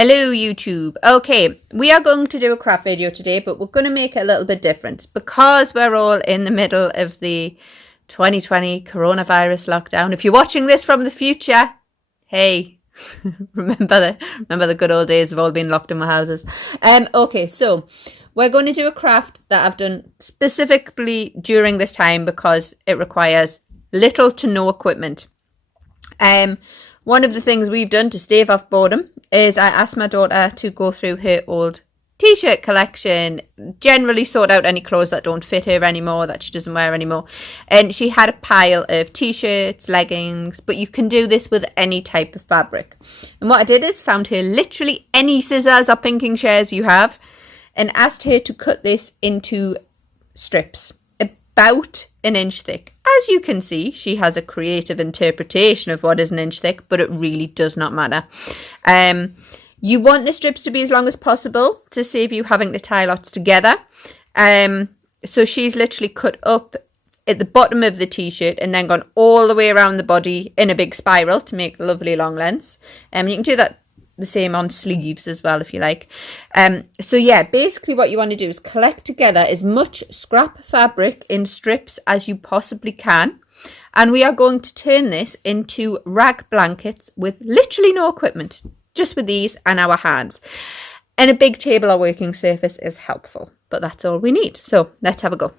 Hello YouTube. Okay, we are going to do a craft video today, but we're going to make it a little bit different because we're all in the middle of the 2020 coronavirus lockdown. If you're watching this from the future, hey, remember the good old days of all being locked in our houses. Okay, so we're going to do a craft that I've done specifically during this time because it requires little to no equipment. One of the things we've done to stave off boredom is I asked my daughter to go through her old t-shirt collection, generally sort out any clothes that don't fit her anymore, that she doesn't wear anymore. And she had a pile of t-shirts, leggings, but you can do this with any type of fabric. And what I did is found her literally any scissors or pinking shears you have and asked her to cut this into strips about an inch thick. As you can see, she has a creative interpretation of what is an inch thick, but it really does not matter. You want the strips to be as long as possible to save you having to tie lots together. So she's literally cut up at the bottom of the t-shirt and then gone all the way around the body in a big spiral to make lovely long lengths. You can do that the same on sleeves as well if you like. So yeah, basically what you want to do is collect together as much scrap fabric in strips as you possibly can, and we are going to turn this into rag blankets with literally no equipment, just with these and our hands. And a big table or working surface is helpful, but that's all we need. So let's have a go.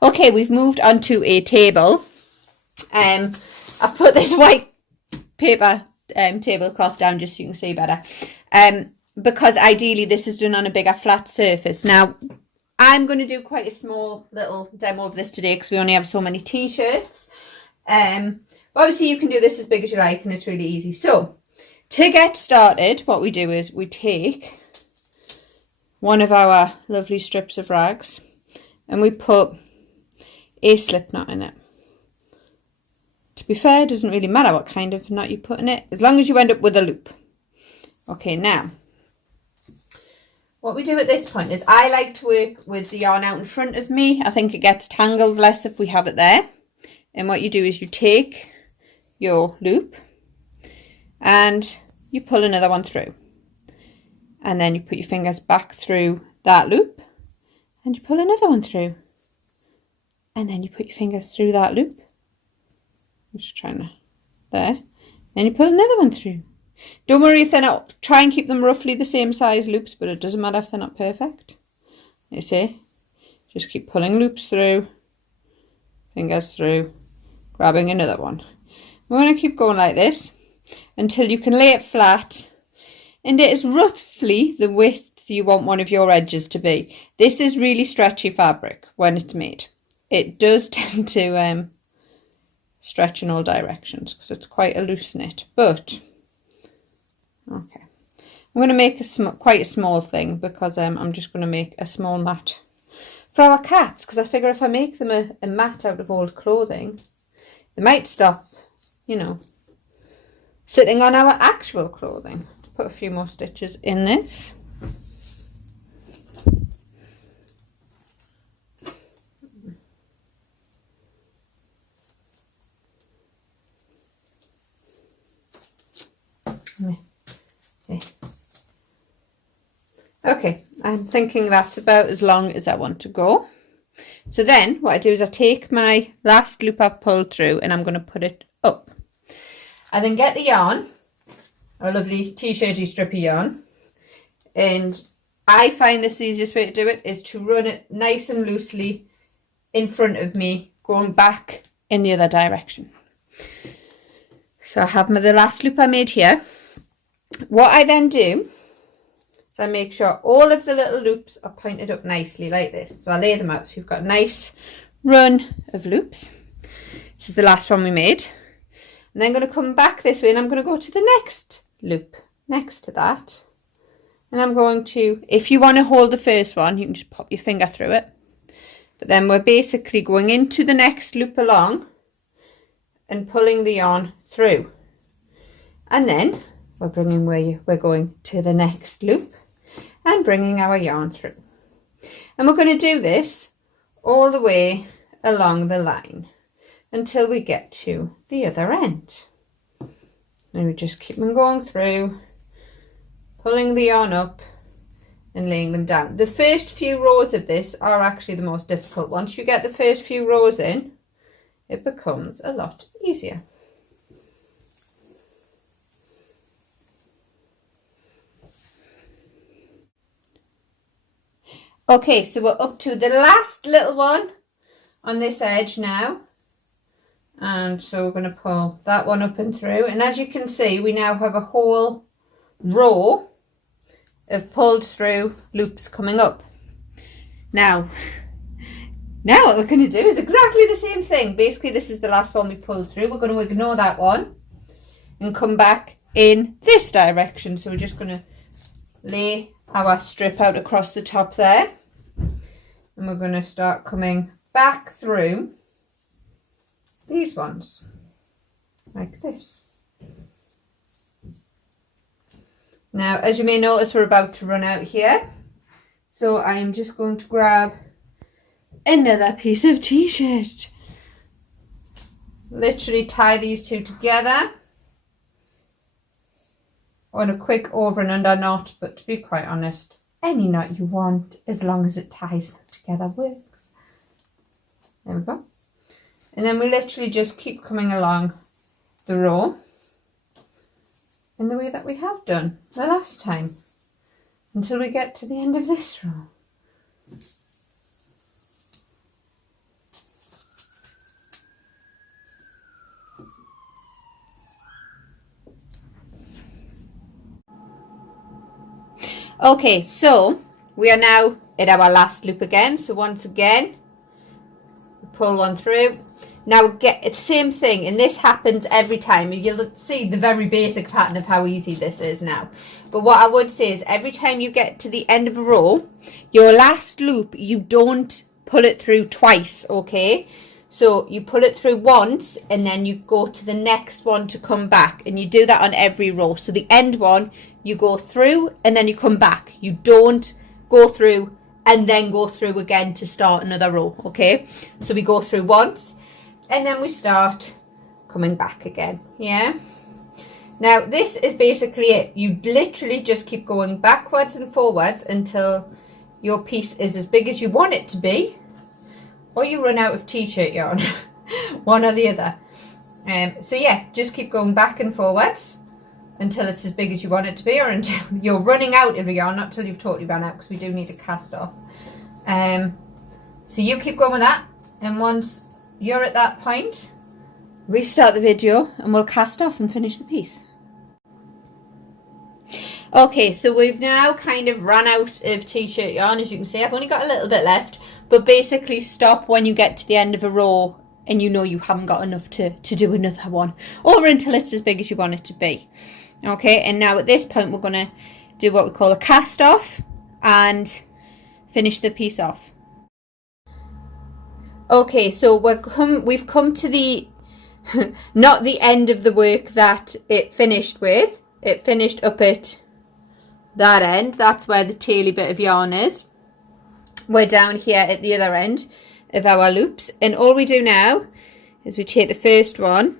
Okay, we've moved on to a table. I've put this white paper tablecloth down just so you can see better, because ideally this is done on a bigger flat surface. Now I'm going to do quite a small little demo of this today because we only have so many t-shirts. Obviously you can do this as big as you like and it's really easy. So to get started, what we do is we take one of our lovely strips of rags and we put a slip knot in it. To be fair, it doesn't really matter what kind of knot you put in it, as long as you end up with a loop. Okay, now, what we do at this point is I like to work with the yarn out in front of me. I think it gets tangled less if we have it there. And what you do is you take your loop and you pull another one through. And then you put your fingers back through that loop and you pull another one through. And then you put your fingers through that loop. I'm just trying to, there. Then you pull another one through. Don't worry if they're not, try and keep them roughly the same size loops, but it doesn't matter if they're not perfect. You see? Just keep pulling loops through, fingers through, grabbing another one. We're going to keep going like this until you can lay it flat. And it is roughly the width you want one of your edges to be. This is really stretchy fabric when it's made. It does tend to stretch in all directions because it's quite a loose knit, but okay, I'm going to make quite a small thing because I'm just going to make a small mat for our cats, because I figure if I make them a mat out of old clothing, they might stop, you know, sitting on our actual clothing. Put a few more stitches in this. Okay, I'm thinking that's about as long as I want to go. So then what I do is I take my last loop I've pulled through and I'm going to put it up. I then get the yarn, a lovely t-shirty strippy yarn, and I find this the easiest way to do it is to run it nice and loosely in front of me, going back in the other direction. So I have the last loop I made here. What I then do is I make sure all of the little loops are pointed up nicely like this. So I lay them out so you've got a nice run of loops. This is the last one we made. And then I'm going to come back this way and I'm going to go to the next loop next to that. And I'm going to, if you want to hold the first one, you can just pop your finger through it. But then we're basically going into the next loop along and pulling the yarn through. And then we're bringing we're going to the next loop and bringing our yarn through. And we're going to do this all the way along the line until we get to the other end. And we just keep them going through, pulling the yarn up and laying them down. The first few rows of this are actually the most difficult. Once you get the first few rows in, it becomes a lot easier. Okay, so we're up to the last little one on this edge now. And so we're going to pull that one up and through. And as you can see, we now have a whole row of pulled through loops coming up. Now what we're going to do is exactly the same thing. Basically, this is the last one we pulled through. We're going to ignore that one and come back in this direction. So we're just going to lay our strip out across the top there. And we're going to start coming back through these ones, like this. Now, as you may notice, we're about to run out here. So I am just going to grab another piece of t-shirt. Literally tie these two together on a quick over and under knot, but to be quite honest, any knot you want, as long as it ties them together, works. There we go. And then we literally just keep coming along the row in the way that we have done the last time until we get to the end of this row. Okay, so we are now at our last loop again. So once again, pull one through. Now get it's the same thing, and this happens every time. You'll see the very basic pattern of how easy this is now. But what I would say is every time you get to the end of a row, your last loop, you don't pull it through twice, okay? So you pull it through once and then you go to the next one to come back, and you do that on every row. So the end one, you go through and then you come back. You don't go through and then go through again to start another row, okay? So we go through once and then we start coming back again, yeah? Now this is basically it. You literally just keep going backwards and forwards until your piece is as big as you want it to be, or you run out of t-shirt yarn, one or the other. So yeah, just keep going back and forwards until it's as big as you want it to be, or until you're running out of yarn, not until you've totally run out, because we do need to cast off. So you keep going with that, and once you're at that point, restart the video and we'll cast off and finish the piece. Okay, so we've now kind of run out of t-shirt yarn, as you can see. I've only got a little bit left, but basically stop when you get to the end of a row and you know you haven't got enough to do another one, or until it's as big as you want it to be. Okay, and now at this point we're going to do what we call a cast off and finish the piece off. Okay, so we've come to the not the end of the work that it finished with. It finished up at that end. That's where the taily bit of yarn is. We're down here at the other end of our loops, and all we do now is we take the first one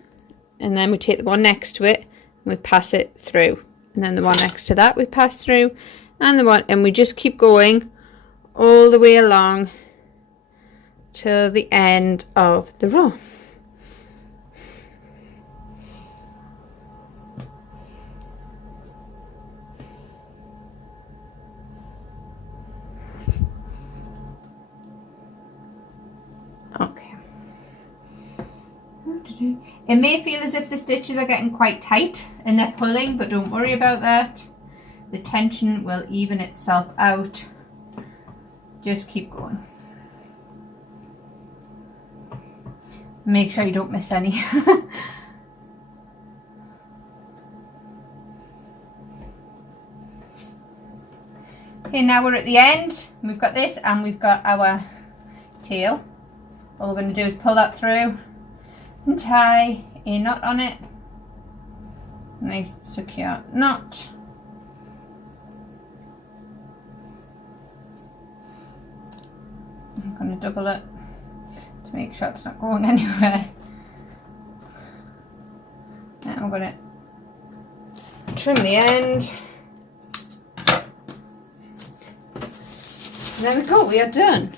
and then we take the one next to it and we pass it through, and then the one next to that we pass through, and the one, and we just keep going all the way along till the end of the row. Okay. It may feel as if the stitches are getting quite tight and they're pulling, but don't worry about that. The tension will even itself out. Just keep going. Make sure you don't miss any. Okay, now we're at the end. We've got this and we've got our tail. All we're going to do is pull that through and tie a knot on it. Nice secure knot. I'm going to double it to make sure it's not going anywhere. And I'm going to trim the end. And there we go, we are done.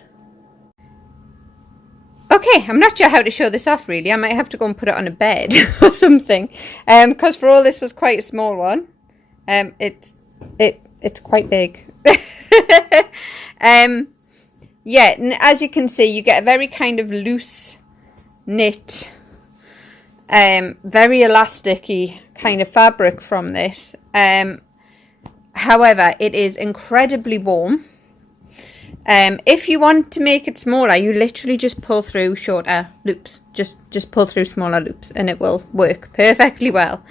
Okay, I'm not sure how to show this off really. I might have to go and put it on a bed or something. Because for all this was quite a small one. It's quite big. Yeah, and as you can see, you get a very kind of loose knit, very elasticy kind of fabric from this. However, it is incredibly warm. If you want to make it smaller, you literally just pull through shorter loops. Just pull through smaller loops and it will work perfectly well.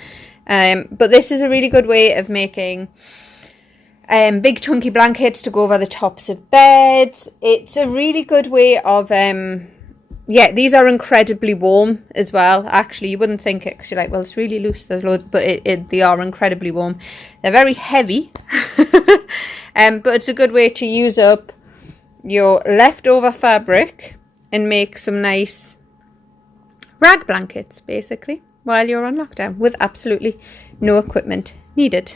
But this is a really good way of making big chunky blankets to go over the tops of beds. It's a really good way of, yeah, these are incredibly warm as well. Actually, you wouldn't think it because you're like, well, it's really loose, there's loads, but they are incredibly warm. They're very heavy, but it's a good way to use up your leftover fabric and make some nice rag blankets, basically, while you're on lockdown with absolutely no equipment needed.